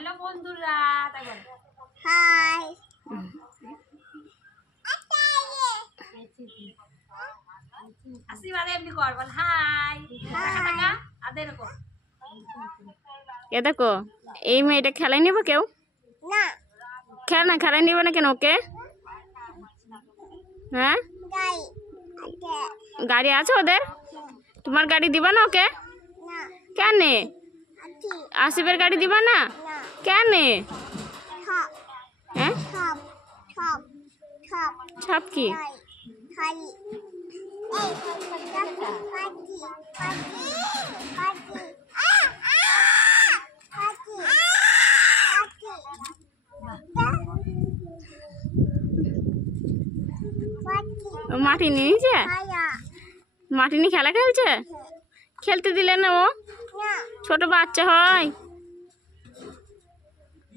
Hello বন্ধুরা, high আসিবারে এমনি কর, বল হাই। টাকা আদের কর। এ দেখো, এই মেয়েটা খেলায় নিব কেউ? না খেলা খেলায় নিব না কেন ওকে? হ্যাঁ, গাই গাড়ি আছে ওদের? তোমার গাড়ি দিবা না ওকে? না কেন? আটি আসিফের গাড়ি দিবা না? না কেন? সব হ্যাঁ, সব সব সব সব কি? গাই খালি এই পাটি পাটি পাটি পাটি ও মাটি নিয়েছে? খায়া মাটি নিয়ে খেলা খেলছে? খেলতে দিলে না? ও না ছোট বাচ্চা হয়।